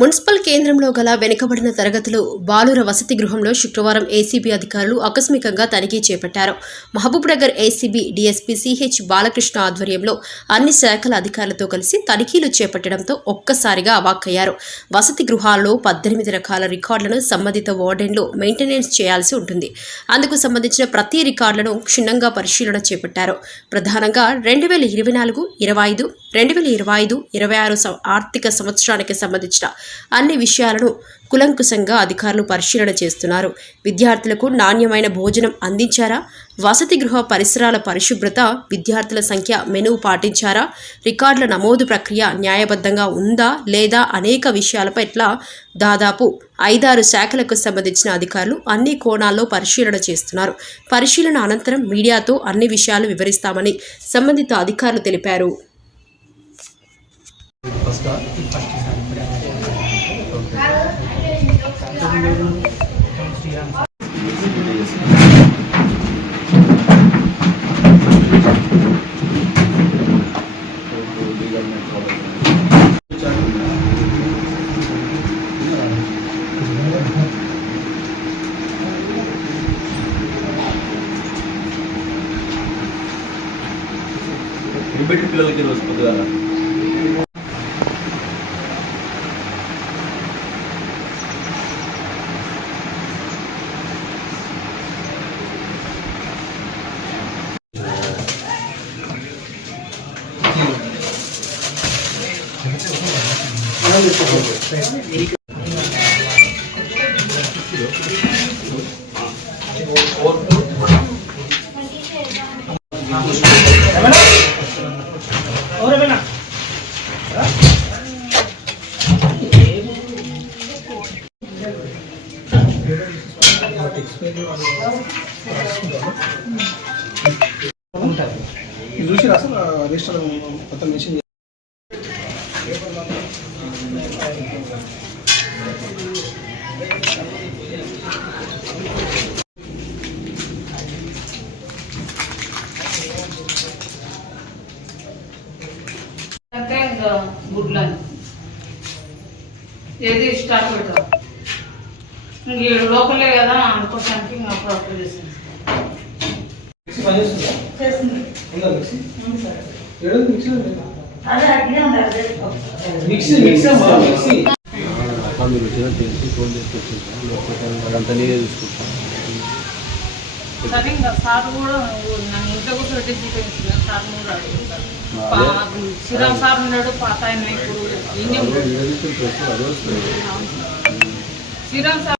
Municipal కేంద్రంలో గల వెనుకబడిన తరగతులు బాలుర వసతి గృహంలో శుక్రవారం ఏసీబీ అధికారులు ఆకస్మికంగా తనిఖీ చేపట్టారు. Mahabubnagar ACB DSP CH Balakrishna ఆధ్వర్యంలో అన్ని శాఖల అధికారులతో కలిసి తనిఖీలు చేపట్టడంతో ఒక్కసారిగా అవాక్కయ్యారు. వసతి గృహాల్లో 18 రకాల రికార్డులను సంబంధిత వార్డెన్లు మెయింటెనెన్స్ చేయాల్సి ఉంటుంది. అందుకు సంబంధించిన ప్రతి రికార్డులను క్షుణ్ణంగా పరిశీలన చేపట్టారు. ప్రధానంగా 2024, 25, 2025, 26 ఆర్థిక సంవత్సరానికి సంబంధించిన అన్ని విషయాలను కులంకుశంగా అధికారులు పరిశీలన చేస్తున్నారు. విద్యార్థులకు నాణ్యమైన భోజనం అందించారా, వసతి గృహ పరిసరాల పరిశుభ్రత, విద్యార్థుల సంఖ్య, మెనూ పాటించారా, రికార్డుల నమోదు ప్రక్రియ న్యాయబద్ధంగా ఉందా లేదా అనేక విషయాల పట్ల దాదాపు 5-6 శాఖలకు సంబంధించిన అధికారులు అన్ని కోణాల్లో పరిశీలన చేస్తున్నారు. పరిశీలన అనంతరం మీడియాతో అన్ని విషయాలు వివరిస్తామని సంబంధిత అధికారులు తెలిపారు. పిల్లలకి రోజు పొద్దుగా చూసి రాసిన రిజిస్టర్ మొత్తం మెన్షన్ గుడ్లని ఏది స్టార్ట్ పెడతాం ఇంక లోకలే కదా అనుకోవడానికి ఇంకా అప్పుడు చేస్తాను. సరే ఇంకా సార్ కూడా నన్ను ఇంట్లో కూడా పెట్టించి సార్ కూడా అడుగుతారు. శ్రీరామ్ సార్ ఉన్నాడు, పాత ఆయన ఇప్పుడు శ్రీరామ్ సార్